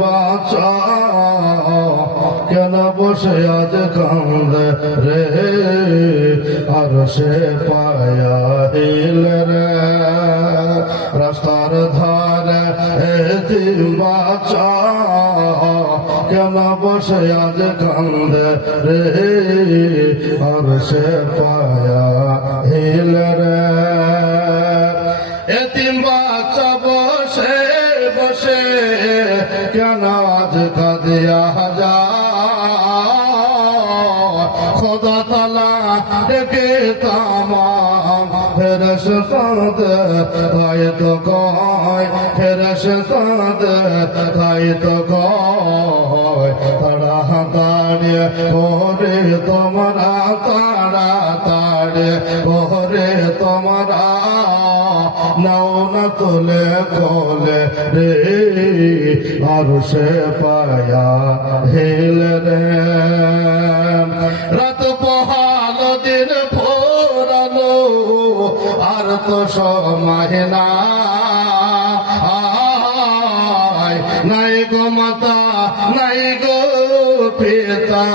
বাঁচা কেন বসে আজ কান্দে রে আর সে পায়া হিল রে রাস্তার ধারে এতিম বাঁচা কেন বসে আজ কান্দে রে আর সে পায়া হিল রে এতিম বাচ্চা বসে বসে কেন আজ কাঁদিয়া যা খোদা তালা ডেকে তামাম ফেরেশতাদ তাই তো কয় ফেরেশতাদ তাই তো কয় তাড়াতাড়ি করে তোমরা তাড়াতাড়ি করে তোমরা নাও না তোলে কোলে রে আর সে পায়া হেল রে রাত পোহালো দিন ফোরালো আর তো সময় নাই গো মাতা নাই গো পিতা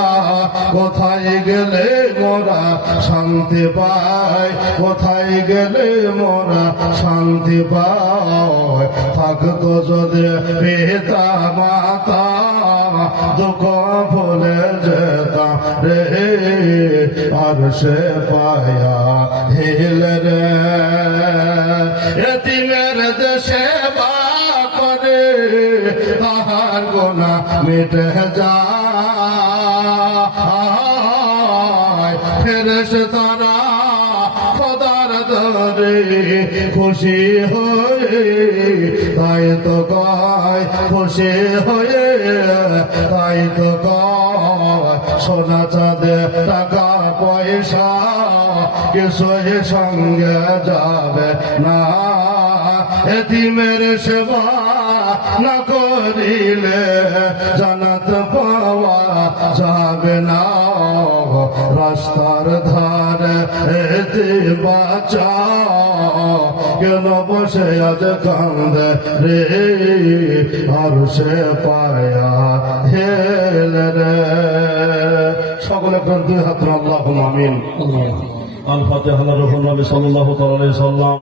কোথায় গেলে মোরা শান্তি পাই কোথায় গেলে মোরা শান্তি পাই থাকতো যদি পিতা মাতা দুঃখ ভুলে যেতাম রে আর সে পায়া হিল রে এতিমের দেশে করে তাহার গোনা মিটে যায় ফেরেশতারা খোদার দরে খুশি হয়ে তাই তো কয় খুশি হয়ে তাই তো কয় সোনা চাঁদে টাকা পয়সা কিছুই সঙ্গে যাবে না এতিমের সেবা না করিলে জান্নাত পাওয়া যাবে না রাস্তার ধারে এতিম বাচ্চা কেন বসে আজ কান্দে রে আর সে পায়া হেল রে সকলে দুই হাত আল্লাহুম্মা আমিন। আল ফাতিহা। রসুল নবী সাল্লাল্লাহু আলাইহি ওয়াসাল্লাম।